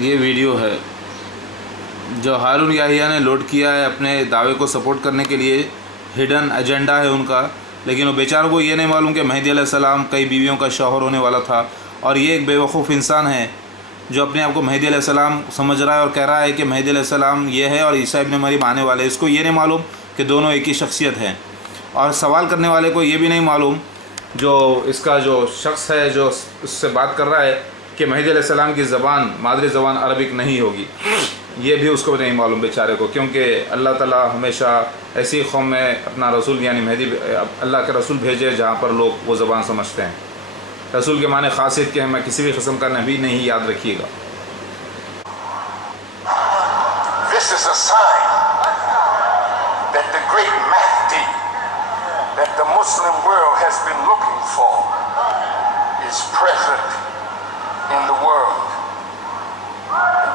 یہ ویڈیو ہے جو ہارون یحییٰ نے لوڈ کیا ہے اپنے دعوے کو سپورٹ کرنے کے لیے. ہڈن ایجنڈا ہے ان کا، لیکن وہ بیچاروں کو یہ نہیں معلوم کہ مہدی علیہ السلام کئی بیویوں کا شوہر ہونے والا تھا. اور یہ ایک بے وقوف انسان ہے جو اپنے آپ کو مہدی علیہ السلام سمجھ رہا ہے اور کہہ رہا ہے کہ مہدی علیہ السلام یہ ہے اور عیسیٰ ابن مریم آنے والے. اس کو یہ نہیں معلوم کہ دونوں ایک ہی شخصیت ہیں. اور سوال کرنے والے کو یہ بھی نہیں معلوم، جو اس کا جو شخص ہے جو اس سے بات کر رہا ہے، کہ مہدی علیہ السلام کی زبان مادری زبان عربک نہیں ہوگی. یہ بھی اس کو نہیں معلوم بیچارے کو، کیونکہ اللہ تعالیٰ ہمیشہ ایسی قوم میں اپنا رسول یعنی مہدی اللہ کے رسول بھیجے جہاں پر لوگ وہ زبان سمجھتے ہیں. رسول کے معنی خاصیت کے ہیں، میں کسی بھی قسم کا نبی نہیں، یاد رکھیے گا. This is a sign that the great Mahdi that the Muslim world has been looking for is present in the world.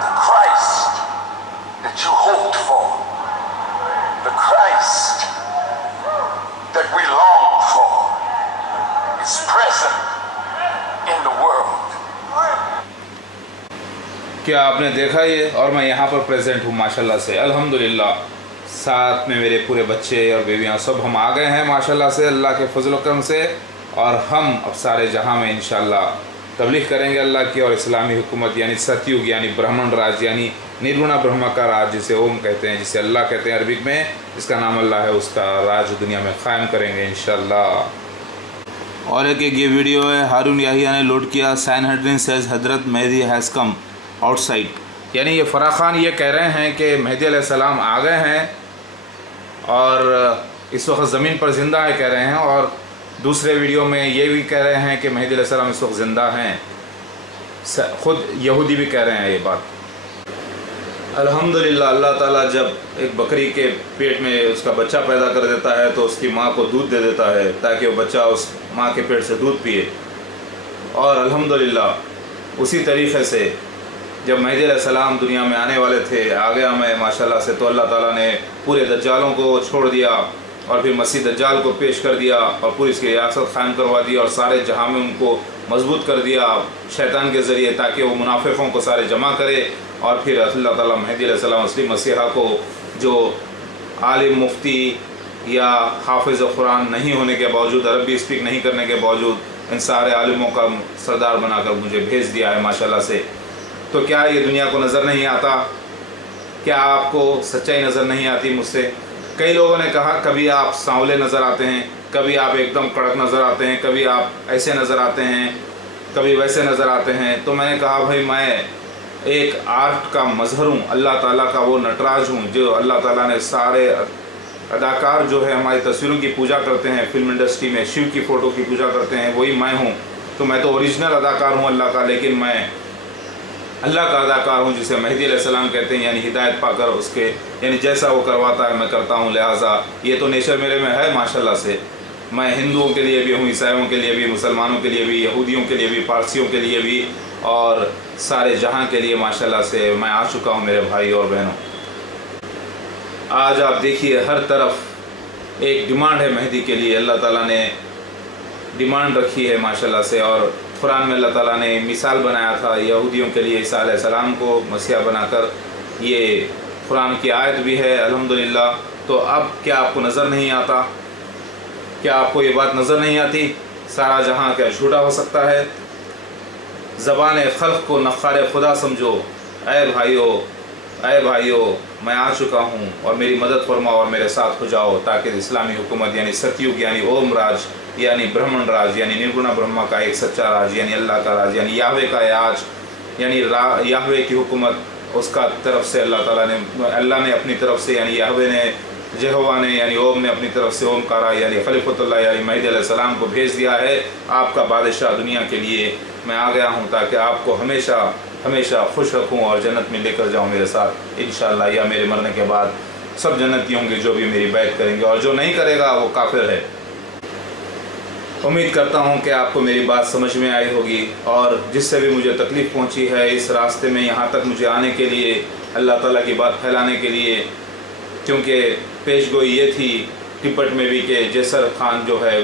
The Christ that you hoped for, the Christ that we long for, is present in the world. کیا آپ نے دیکھا یہ؟ اور میں یہاں پر present ہوں ماشاءاللہ سے، الحمدللہ. ساتھ میں میرے پورے بچے اور بیویاں سب ہم آ گئے ہیں ماشاءاللہ سے اللہ کے فضل و کرم سے. اور ہم اب سارے جہاں میں انشاءاللہ تبلیغ کریں گے اللہ کی، اور اسلامی حکومت یعنی ستیوگ یعنی برہمن راج یعنی نرگنا برہما کا راج، جسے اوم کہتے ہیں، جسے اللہ کہتے ہیں عربک میں، جس کا نام اللہ ہے، اس کا راج دنیا میں قائم کریں گے انشاءاللہ. اور ایک یہ ویڈیو ہے ہارون یحییٰ نے لوڈ کیا. سینہڈرن سیز حضرت مہدی ہیز کم آؤٹ سائڈ، یعنی یہ فرح خان یہ کہہ رہے ہیں کہ مہدی علیہ السلام آ گئے ہیں اور اس وقت زمین پر زندہ ہے کہہ رہے ہیں. اور دوسرے ویڈیو میں یہ بھی کہہ رہے ہیں کہ مہدی علیہ السلام اس وقت زندہ ہیں. خود یہودی بھی کہہ رہے ہیں یہ بات. الحمدللہ اللہ تعالیٰ جب ایک بکری کے پیٹ میں اس کا بچہ پیدا کر دیتا ہے تو اس کی ماں کو دودھ دے دیتا ہے تاکہ وہ بچہ اس ماں کے پیٹ سے دودھ پیے. اور الحمدللہ اسی طریقے سے جب مہدی علیہ السلام دنیا میں آنے والے تھے، آ گیا میں ماشاءاللہ سے، تو اللہ تعالیٰ نے پورے دجالوں کو چھوڑ دیا اور پھر مسیح دجال کو پیش کر دیا اور پوری اس کی ریاست قائم کروا دی اور سارے جہاں میں ان کو مضبوط کر دیا شیطان کے ذریعے، تاکہ وہ منافقوں کو سارے جمع کرے. اور پھر اللہ تعالیٰ مہدی علیہ السلام اصلی مسیحا کو، جو عالم مفتی یا حافظ قرآن نہیں ہونے کے باوجود، عربی اسپیک نہیں کرنے کے باوجود، ان سارے عالموں کا سردار بنا کر مجھے بھیج دیا ہے ماشاءاللہ سے. تو کیا یہ دنیا کو نظر نہیں آتا؟ کیا آپ کو سچائی نظر نہیں آتی مجھ سے؟ کئی لوگوں نے کہا کبھی آپ سانولے نظر آتے ہیں، کبھی آپ ایک دم کڑک نظر آتے ہیں، کبھی آپ ایسے نظر آتے ہیں، کبھی ویسے نظر آتے ہیں. تو میں نے کہا بھائی میں ایک آرٹ کا مظہر ہوں، اللہ تعالیٰ کا وہ نٹراج ہوں جو اللہ تعالیٰ نے سارے اداکار جو ہے ہماری تصویروں کی پوجا کرتے ہیں فلم انڈسٹری میں، شیو کی فوٹو کی پوجا کرتے ہیں، وہی میں ہوں. تو میں تو اوریجنل اداکار ہوں اللہ کا، لیکن میں اللہ کا اداکار ہوں جسے مہدی علیہ السلام کہتے ہیں، یعنی ہدایت پا کر اس کے یعنی جیسا وہ کرواتا ہے میں کرتا ہوں. لہٰذا یہ تو نیچر میرے میں ہے ماشاءاللہ سے. میں ہندوؤں کے لیے بھی ہوں، عیسائیوں کے لیے بھی، مسلمانوں کے لیے بھی، یہودیوں کے لیے بھی، پارسیوں کے لیے بھی، اور سارے جہاں کے لیے ماشاءاللہ سے میں آ چکا ہوں میرے بھائی اور بہنوں. آج آپ دیکھیے ہر طرف ایک ڈیمانڈ ہے مہدی کے لیے، اللہ تعالیٰ نے ڈیمانڈ رکھی ہے ماشاءاللہ سے. اور قرآن میں اللہ تعالیٰ نے مثال بنایا تھا یہودیوں کے لیے عیسیٰ علیہ السلام کو مسیح بنا کر، یہ قرآن کی آیت بھی ہے الحمدللہ. تو اب کیا آپ کو نظر نہیں آتا؟ کیا آپ کو یہ بات نظر نہیں آتی؟ سارا جہاں کیا جھوٹا ہو سکتا ہے؟ زبان خلق کو نخار خدا سمجھو. اے بھائیو میں آ چکا ہوں اور میری مدد فرماؤ اور میرے ساتھ ہو جاؤ، تاکہ اسلامی حکومت یعنی ستیوگ یعنی اوم راج یعنی برہمن راج یعنی نرگنا برہما کا ایک سچا راج یعنی اللہ کا راج یعنی یہوے کا راج یعنی یہوے کی حکومت، اس کا طرف سے اللہ نے اپنی طرف سے یعنی یہوے نے، یہوہ نے یعنی اوم نے اپنی طرف سے اوم کارا یعنی خلیفۃ اللہ یعنی مہدی علیہ السلام کو بھیج دیا ہے آپ کا بادشاہ دنیا کے لیے. میں آ گیا ہوں تاکہ آپ کو ہمیشہ ہمیشہ خوش رکھوں اور جنت میں لے کر جاؤں میرے ساتھ انشاءاللہ. یا میرے مرنے کے بعد سب جنتی ہوں گے جو بھی میری بیعت کریں گے، اور جو نہیں کرے گا وہ کافر ہے. امید کرتا ہوں کہ آپ کو میری بات سمجھ میں آئی ہوگی، اور جس سے بھی مجھے تکلیف پہنچی ہے اس راستے میں یہاں تک مجھے آنے کے لیے، اللہ تعالیٰ کی بات پھیلانے کے لیے، کیونکہ پیش گوئی یہ تھی ٹپٹ میں بھی کہ جیسر خان جو ہے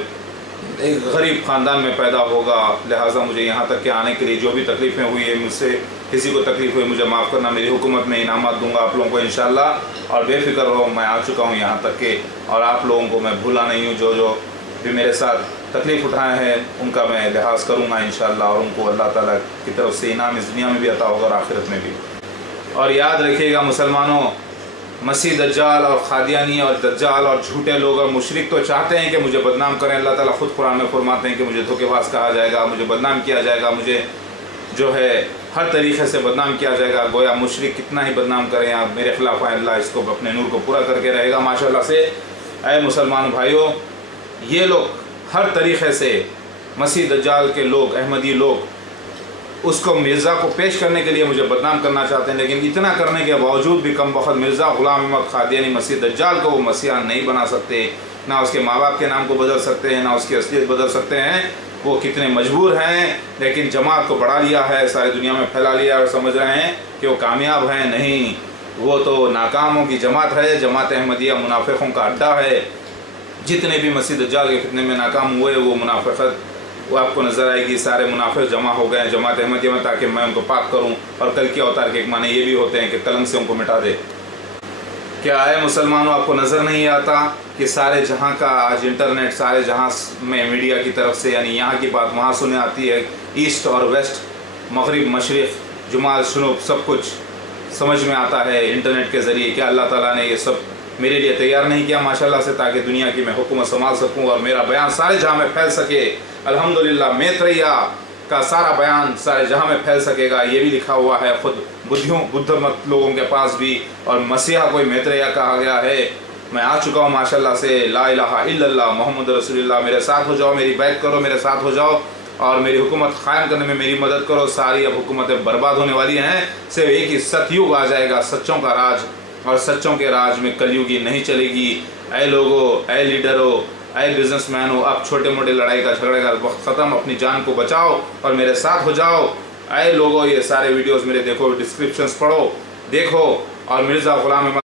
ایک غریب خاندان میں پیدا ہوگا، لہٰذا مجھے یہاں تک کہ آنے کے لیے جو بھی تکلیفیں ہوئی ہیں مجھ سے کسی کو تکلیف ہوئی مجھے معاف کرنا، میری حکومت میں انعامات دوں گا آپ لوگوں کو انشاءاللہ، اور بے فکر رہو میں آ چکا ہوں یہاں تک کہ، اور آپ لوگوں کو میں بھولا نہیں ہوں، جو بھی میرے ساتھ تکلیف اٹھائے ہیں ان کا میں لحاظ کروں گا انشاءاللہ، اور ان کو اللہ تعالیٰ کی طرف سے انعام اس دنیا میں بھی عطا ہوگا اور آخرت میں بھی۔ اور یاد رکھیے گا مسلمانوں، مسیح دجال اور قادیانی اور دجال اور جھوٹے لوگ اور مشرک تو چاہتے ہیں کہ مجھے بدنام کریں، اللہ تعالیٰ خود قرآن میں فرماتے ہیں کہ مجھے دھوکے باز کہا جائے گا، مجھے بدنام کیا جائے گا، مجھے جو ہے ہر طریقے سے بدنام کیا جائے گا، گویا مشرک کتنا ہی بدنام کریں آپ میرے خلاف آئیں، اللہ اس کو اپنے نور کو پورا کر کے رہے گا ماشاءاللہ سے۔ اے مسلمان بھائیوں، یہ لوگ ہر طریقے سے مسیح دجال کے لوگ، احمدی لوگ اس کو مرزا کو پیش کرنے کے لیے مجھے بدنام کرنا چاہتے ہیں، لیکن اتنا کرنے کے باوجود بھی کم وقت مرزا غلام احمد قادیانی مسیح دجال کو وہ مسیحا نہیں بنا سکتے، نہ اس کے ماں باپ کے نام کو بدل سکتے ہیں، نہ اس کی اصلیت بدل سکتے ہیں، وہ کتنے مجبور ہیں، لیکن جماعت کو بڑھا لیا ہے، ساری دنیا میں پھیلا لیا اور سمجھ رہے ہیں کہ وہ کامیاب ہیں، نہیں، وہ تو ناکاموں کی جماعت ہے، جماعت احمدیہ منافقوں کا اڈا ہے، جتنے بھی مسیح دجال کے فتنے میں ناکام ہوئے وہ منافقت وہ آپ کو نظر آئے گی، سارے منافق جمع ہو گئے ہیں جماعت احمدیہ میں تاکہ میں ان کو پاک کروں، اور کل کے اوتار کے ایک معنی یہ بھی ہوتے ہیں کہ کلنگ سے ان کو مٹا دے۔ کیا ہے مسلمانوں، آپ کو نظر نہیں آتا کہ سارے جہاں کا آج انٹرنیٹ سارے جہاں میں میڈیا کی طرف سے یعنی یہاں کی بات وہاں سنے آتی ہے، ایسٹ اور ویسٹ، مغرب مشرق، جمال جنوب، سب کچھ سمجھ میں آتا ہے انٹرنیٹ کے ذریعے۔ کیا اللہ تعالیٰ نے یہ سب میرے لیے تیار نہیں کیا ماشاءاللہ سے تاکہ دنیا کی میں حکومت سنبھال سکوں اور میرا بیان سارے جہاں میں پھیل سکے؟ الحمدللہ میتریہ کا سارا بیان سارے جہاں میں پھیل سکے گا، یہ بھی لکھا ہوا ہے خود بدھ مت لوگوں کے پاس بھی، اور مسیحا کوئی میتریہ کہا گیا ہے۔ میں آ چکا ہوں ماشاءاللہ سے، لا الہ الا اللہ محمد رسول اللہ، میرے ساتھ ہو جاؤ، میری بیعت کرو، میرے ساتھ ہو جاؤ اور میری حکومت قائم کرنے میں میری مدد کرو۔ ساری اب حکومتیں برباد ہونے والی ہیں، صرف ایک ہی ستیوگ آ جائے گا، سچوں کا راج، اور سچوں کے راج میں کلیوگی نہیں چلے گی۔ اے لوگو، اے لیڈرو، اے بزنس مین ہو، اب چھوٹے موٹے لڑائی کا جھگڑے کا وقت ختم، اپنی جان کو بچاؤ اور میرے ساتھ ہو جاؤ۔ اے لوگو، یہ سارے ویڈیوز میرے دیکھو، ڈسکرپشنز پڑھو، دیکھو، اور مرزا غلام احمد